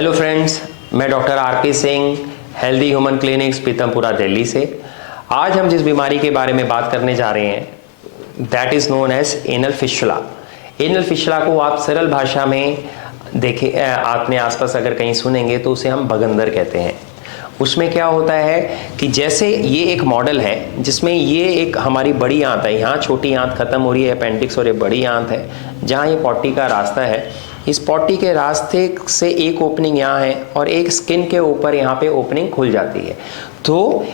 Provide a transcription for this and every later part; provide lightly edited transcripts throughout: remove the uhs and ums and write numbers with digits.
Hello friends, मैं doctor R K. Singh, healthy human clinics Pitampura Delhi से। आज हम जिस बीमारी के बारे में बात करने जा रहे हैं that is known as anal fistula. Anal fistula को आप सरल भाषा में देखें, आपने आसपास अगर कहीं सुनेंगे तो उसे हम बगंदर कहते हैं। उसमें क्या होता है कि जैसे ये एक मॉडल है जिसमें ये एक हमारी बड़ी आंत है, यहाँ छोटी आंत खत्म हो रही है अपेंडिक्स और ये बड़ी आंत है जहाँ ये पॉटी का रास्ता है। इस पॉटी के रास्ते से एक ओपनिंग यहाँ है और एक स्किन के ऊपर यहाँ पे ओपनिंग खुल जाती है। तो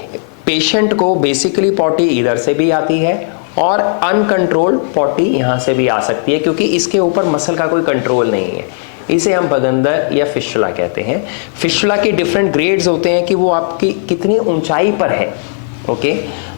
पेशेंट को बेसिकली पॉटी इधर से भी आती है और अनकंट्रोल्ड पॉटी यहाँ से भी आ सकती है क्योंकि इसके ऊपर मसल का कोई कंट्रोल नहीं है। इसे हम बगंदर या फिस्टुला कहते हैं। फिस्टुला के डिफरेंट ग्रेड्स होते हैं कि वो आपकी कितनी ऊंचाई पर है। ओके,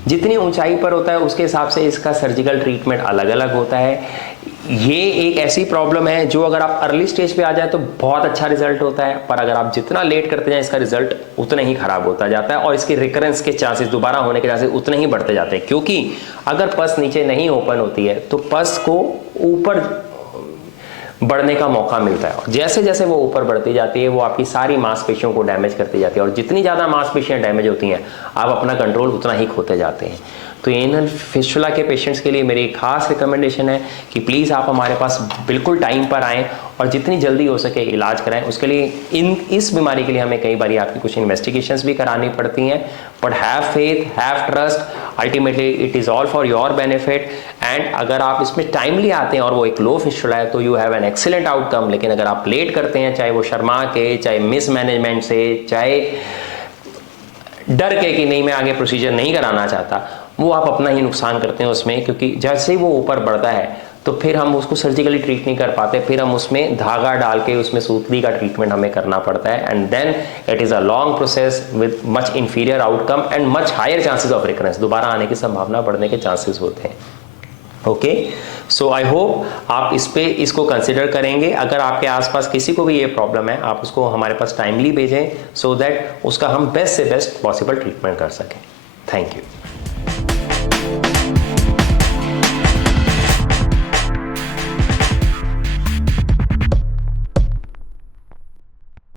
जितनी ऊंचाई पर होता है उसके हिसाब से इसका सर्जिकल ट्रीटमेंट अलग अलग होता है। ये एक ऐसी प्रॉब्लम है जो अगर आप अर्ली स्टेज पे आ जाए तो बहुत अच्छा रिजल्ट होता है, पर अगर आप जितना लेट करते जाए इसका रिजल्ट उतना ही खराब होता जाता है और इसके रिकरेंस के चांसेस, दोबारा होने के चांसेस उतने ही बढ़ते जाते हैं। क्योंकि अगर पस नीचे नहीं ओपन होती है तो पस को ऊपर बढ़ने का मौका मिलता है और जैसे जैसे वो ऊपर बढ़ती जाती है वो आपकी सारी मांसपेशियों को डैमेज करती जाती है और जितनी ज़्यादा मांसपेशियां डैमेज होती हैं आप अपना कंट्रोल उतना ही खोते जाते हैं। तो एनल फिस्टुला के पेशेंट्स के लिए मेरी खास रिकमेंडेशन है कि प्लीज़ आप हमारे पास बिल्कुल टाइम पर आएँ और जितनी जल्दी हो सके इलाज कराएं। उसके लिए इस बीमारी के लिए हमें कई बार आपकी कुछ इन्वेस्टिगेशंस भी करानी पड़ती हैं, but have faith, have trust, ultimately it is all for your benefit. And अगर आप इसमें टाइमली आते हैं और वो एक लो फिस्टुला है तो you have an excellent outcome. लेकिन अगर आप लेट करते हैं, चाहे वो शर्मा के, चाहे मिसमैनेजमेंट से, चाहे डर के कि नहीं मैं आगे प्रोसीजर नहीं कराना चाहता, वो आप अपना ही नुकसान करते हैं उसमें। क्योंकि जैसे ही वो ऊपर बढ़ता है तो फिर हम उसको सर्जिकली ट्रीट नहीं कर पाते, फिर हम उसमें धागा डाल के उसमें सूतली का ट्रीटमेंट हमें करना पड़ता है and then it is a long process with much inferior outcome and much higher chances of recurrence. दोबारा आने की संभावना बढ़ने के चांसेस होते हैं। ओके, सो आई होप आप इसको कंसिडर करेंगे। अगर आपके आसपास किसी को भी ये प्रॉब्लम है आप उसको हमारे पास टाइमली भेजें सो दैट उसका हम बेस्ट से बेस्ट पॉसिबल ट्रीटमेंट कर सकें। Thank you.